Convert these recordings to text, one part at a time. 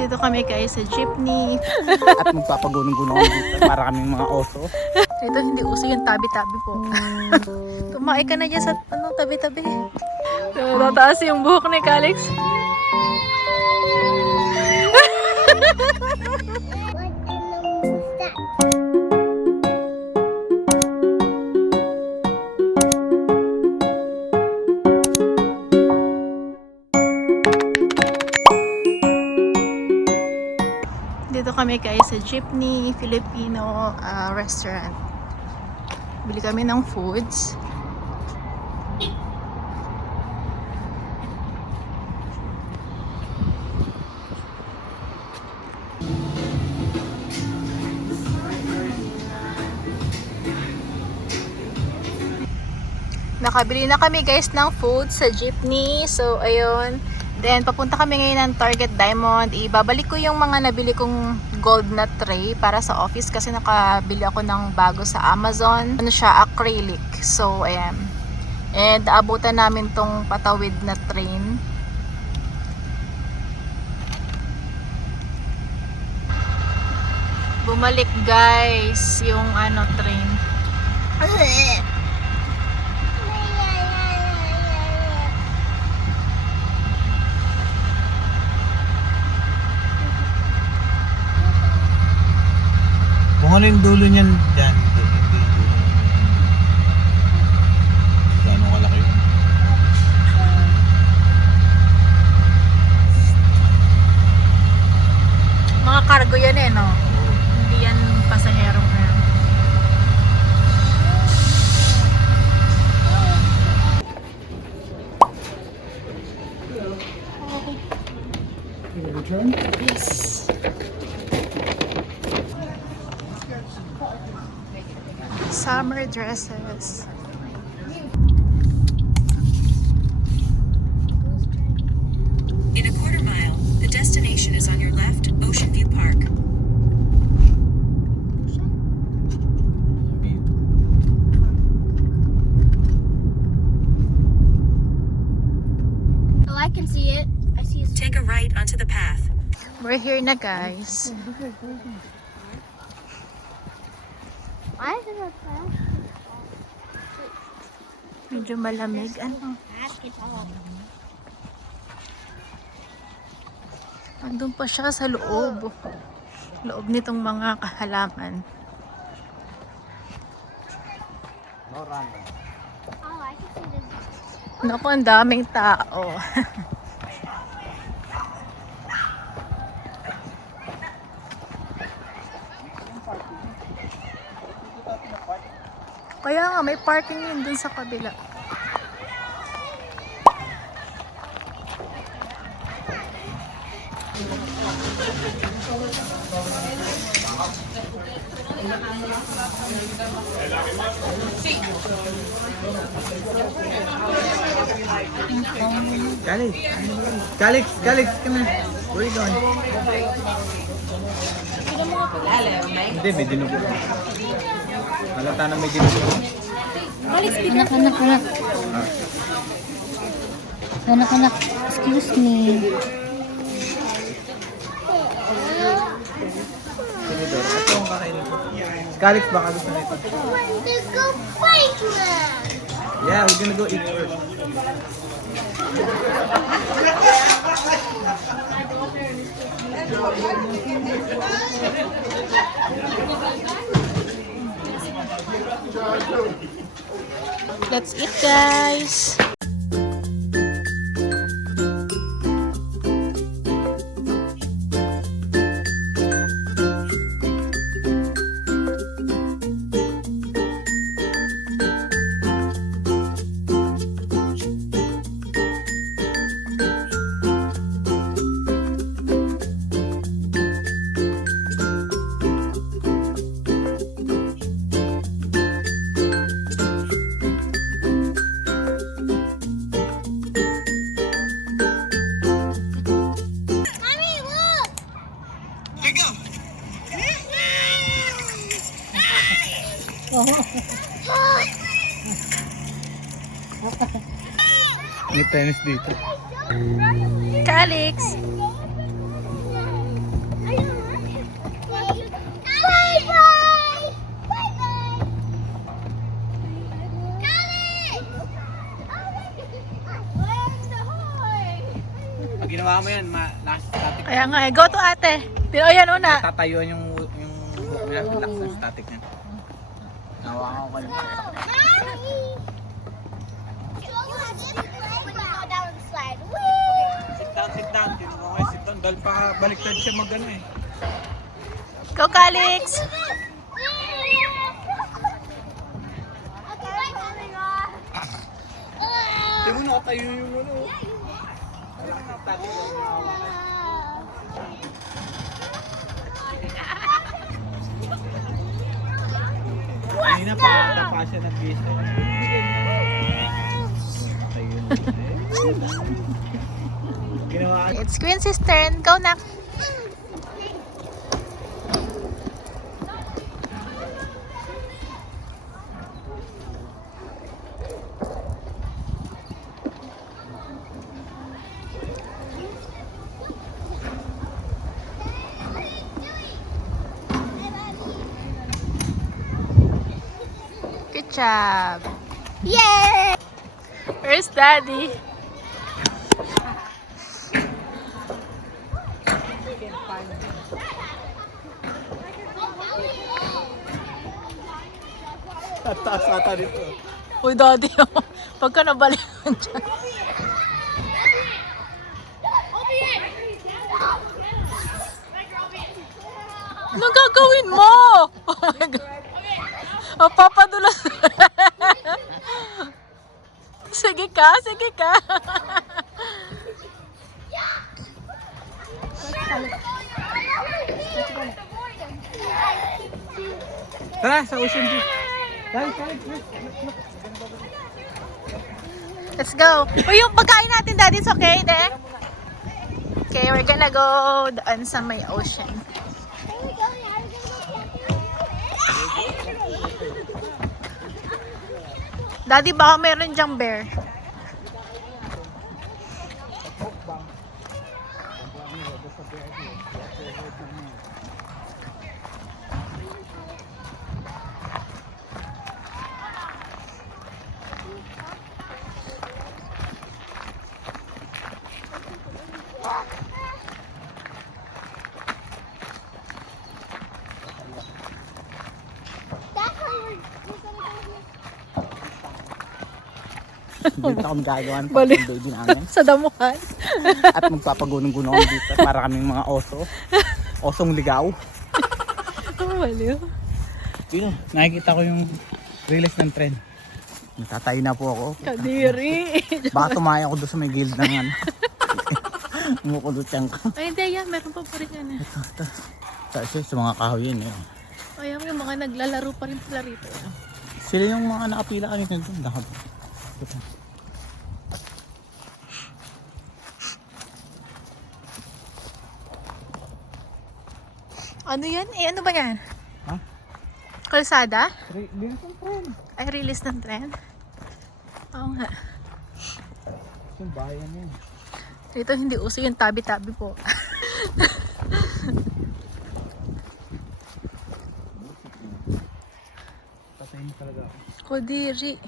Dito kami guys sa jeepney. At magpapagunong-gunong kami dito para kaming mga oso. Dito hindi uso yung tabi-tabi po. Tumakay ka na dyan sa tabi-tabi. Tataas yung buhok ni Calix. Dito kami guys sa jeepney Filipino restaurant. Bili kami ng foods. Nakabili na kami guys ng food sa jeepney. So ayun. Then papunta kami ngayon ng Target Diamond. Ibabalik ko yung mga nabili kong gold na tray para sa office kasi nakabili ako ng bago sa Amazon. Ano siya, acrylic. So ayan. And abutan namin tong patawid na train. Bumalik guys yung train. Kung ano yung dulo niyan dyan, gaano kalaki yun? Mga cargo yan no? Hindi yan pasaherong yan. Yes. Summer dresses. In a quarter mile, the destination is on your left, Ocean View Park. Oh, I can see it. I see it. Take a right onto the path. We're here na guys. I have a path. Medyo malamig. Andun pa siya sa loob. Loob nitong mga kahalaman. Oh, I can see this. Naku, ang daming tao. Kaya nga, may parking yun dun sa kabila. Calix, come on. Where are you going? Hindi, may dinugo. Halata na may dinugo. Anak, excuse me. Tinidor, ito ang kakainin ko. Calix, baka gusto na ito. Let's go fight man. Yeah, we're gonna go eat first. Let's eat guys! May tennis dito. Calix! Hawakan mo yan, static. Kaya nga eh. Go to ate. Pero ayan una. Tatayuan yung hook niya, relax na static niya. Hawakan ko lang. Sit down. Tinuro ko sit down. Dahil pa baliktad siya mag-ano eh. Go, Calix! Hindi mo nakatayo yung ano. Kanina pa siya nag-gusto. Ginawa. It's Queen's turn. Go na. Good job. Yay! Where's Daddy? Taas ata dito. Uy, Daddy. Pagka nabalikan dyan. Anong gagawin mo? Oh my God. Papadulas. Sige ka. Tara, sa ocean view. Let's go. Uy, yung pagkain natin, Daddy, it's okay, de? Okay, we're gonna go doon sa may ocean. Daddy, baka meron dyang bear. Dito kami gagawa ng Bali. baby namin. Sa damuhan. At magpapagunong-gunong kami dito para kaming mga oso. Osong ligaw. Oh, baliw. Dito, nakikita ko yung release ng tren. Natatayo na po ako. Kadiri. Baka tumaya ako doon sa may guild ng ano. Umukulot yan ko. Ay, hindi yan. Meron pa rin yan. Ito. Sa mga kahoy yun eh. Ay, yung mga naglalaro pa rin sila rito. Sila yung mga nakapila kanina doon. Ito. Ano yan? Eh, ano ba yan? Ha? Kalsada? Release ng tren. Ay, release ng tren? Oo nga. Yung bayan yun. Dito hindi uso yung tabi-tabi po. Patayin talaga ako. Kodiri.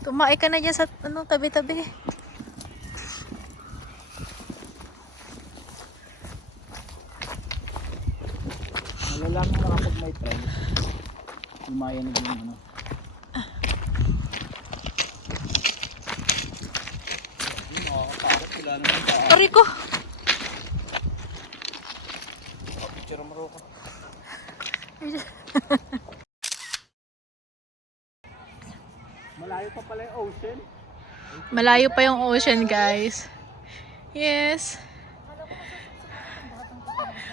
Tumae ka na dyan sa tabi-tabi. Malalaman na kapag may tren. Lumaya na din ano. Aray ko! Picture mo ko. Malayo pa pala yung ocean. Malayo pa yung ocean, guys. Yes.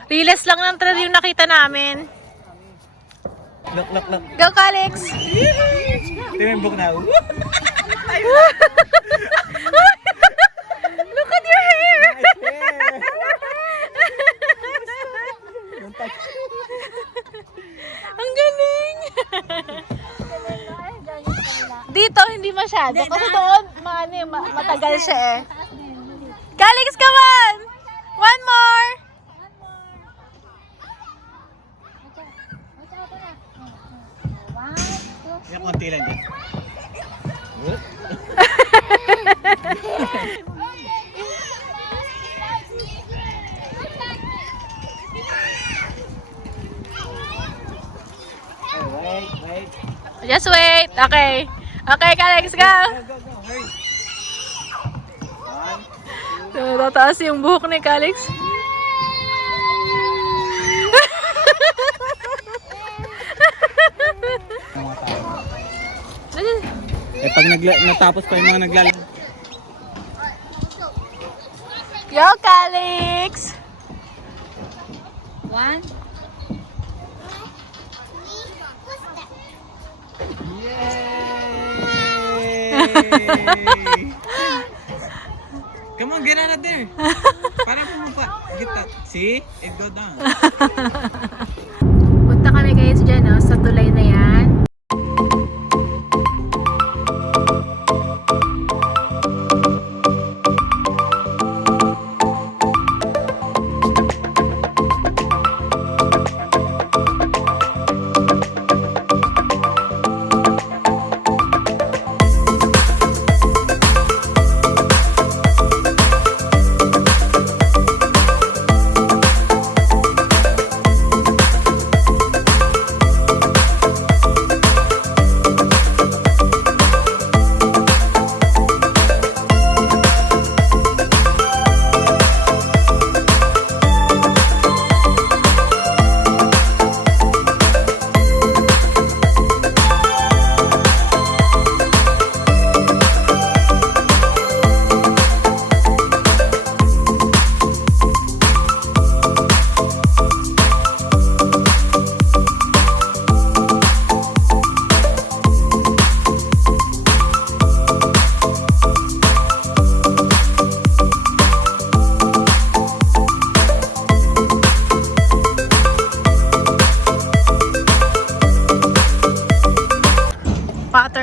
Riles lang ng trail yung nakita namin. Look. Go, Calix! Timbok na. Look at your hair! Ang galing! Dito, hindi masyado. Kasi doon, matagal siya eh. Calix, come on! One more! Yung konti lang dyan. Just wait. Okay. Okay, Alex, go. Go, hurry. So, tataas yung buhok ni Alex. Eh pag natapos pa yung mga naglalaro. Yo, Alex. 1. Yay! Come on, get out of there. Parang pumapa. Get that. See? It go down. Punta kami guys dyan, no, sa tulay na yan.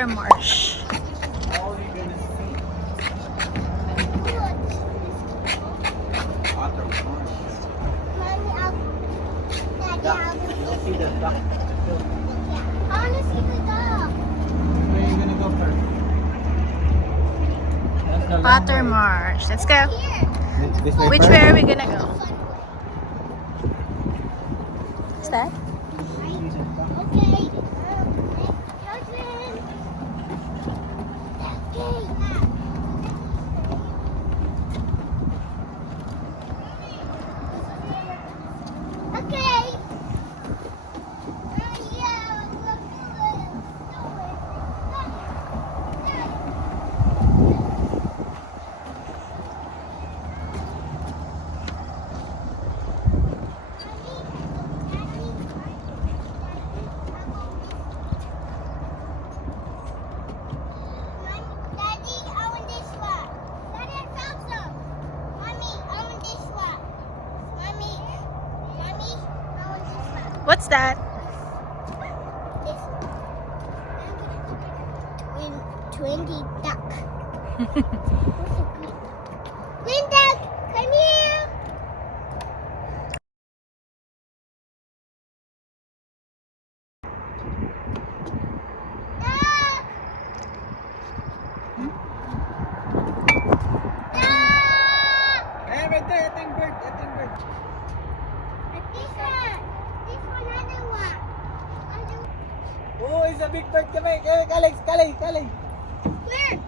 Marsh. Mommy, Daddy, You'll see the duck. I want to see the dog. Where are you gonna go first? That's the long Potter way. Marsh. Let's go. Here. This way Which first? way are we gonna go? What's that? Okay. Children. Okay. Okay. Daddy, I want this one. Daddy, I found some. Mommy, I want this one. Mommy, I want this one. What's that? This one. Twinkie duck. What's a green? Green duck, come here. Duck. Duck. Eh, right there. Ito yung bird. Ito yung bird. This one. This one, other one. Oh, it's a big bird kami. Kalay. Where?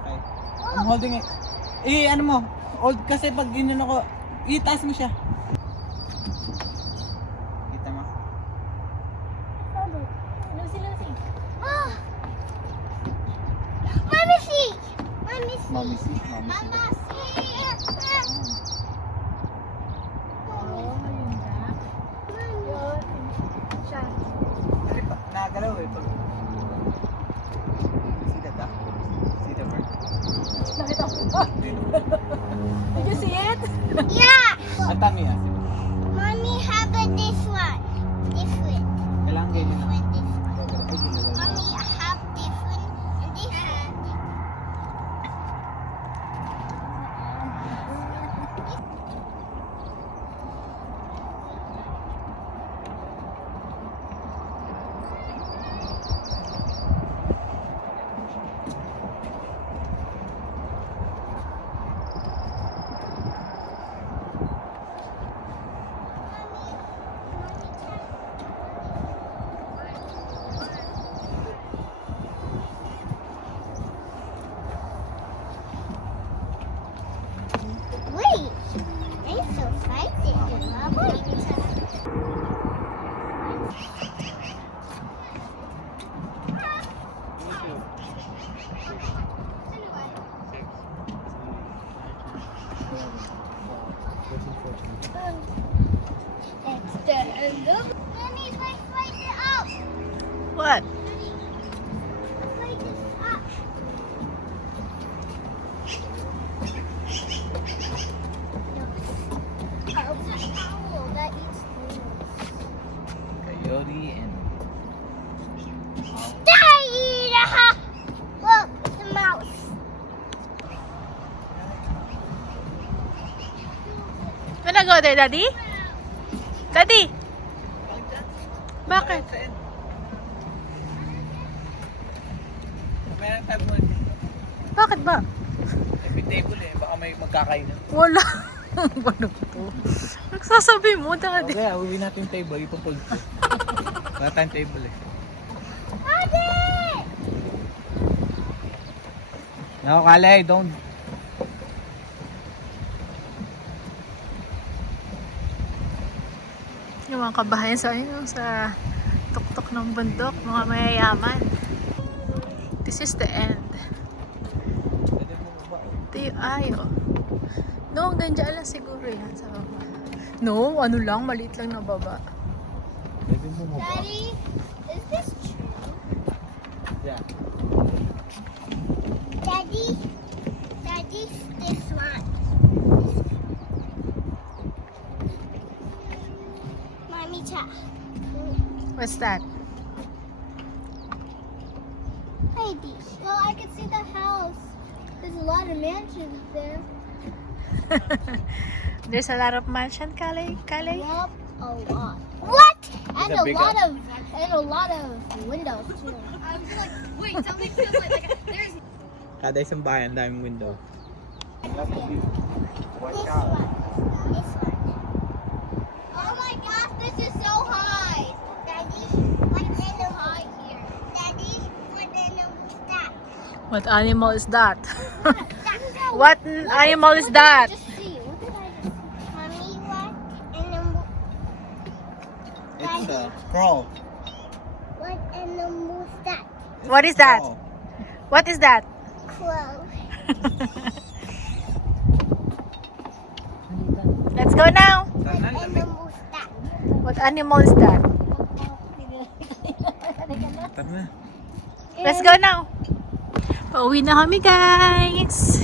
Okay. I'm holding it. Ano mo? Hold kasi pag inano ko, itaas mo siya. Kita mo? Oh. Mommy, see. Mommy, see. Mommy see. Mama, see. Kasi pa, nakagalaw eh. Pag... See the duck? See the bird? Did you see it? Yeah. Ang dami ah. Mommy, how about this one? Different. Kailangan ganyan na. This one. Ay, ginalaw. Mommy, I have different and this one. Mommy, let's light it up. What? Let's light this up. Oh, it's an owl that eats things. Coyote and... Daddy! Look, it's a mouse. Wanna go there, Daddy? Daddy! Bakit? Meron tayo mo. Bakit ba? May table eh. Baka may magkakainan. Wala. Ano to? Nagsasabi mo, Daddy. Okay, uwi natin yung table. Ipapag ko. Wala tayong table eh. Daddy! No, Kale, don't. Yung mga kabahayan sa sa tuktok ng bundok, mga mayayaman. This is the end. Ito yung ayo. No, hanggang dyan lang siguro yan sa baba. No, ano lang, maliit lang na baba. Pwede mo mo ba? Daddy, is this true? Yeah. Daddy, this one. Mommy, cha. What's that? Baby. Well, I can see the house. There's a lot of mansions there. There's a lot of mansion, Kale? Yup, a lot. What? And It's a a big lot of windows too. I was like, wait, something feels like there's Kada isang bayan, daming window. This one. This one. Oh my gosh, this is so high. Daddy, what animal high here? Daddy, what animal is that? What animal is that? That's What animal is that? Just see. What did I just see? Mommy, what animal? It's a crow. What animal is that? What is that? Crow. What is that? Crow. Let's go now. What animal is that? What animal is that? Tara na. Let's go now. Pauwi na kami, guys.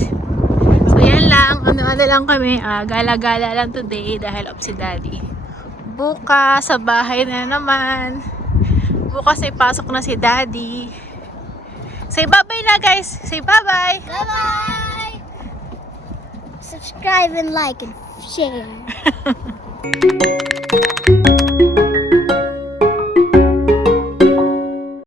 So, yan lang. Ano lang kami. Gala-gala lang today dahil off si Daddy. Bukas, sa bahay na naman. Bukas ay pasok na si Daddy. Say bye-bye na, guys. Say bye-bye. Bye-bye. Subscribe and like and share.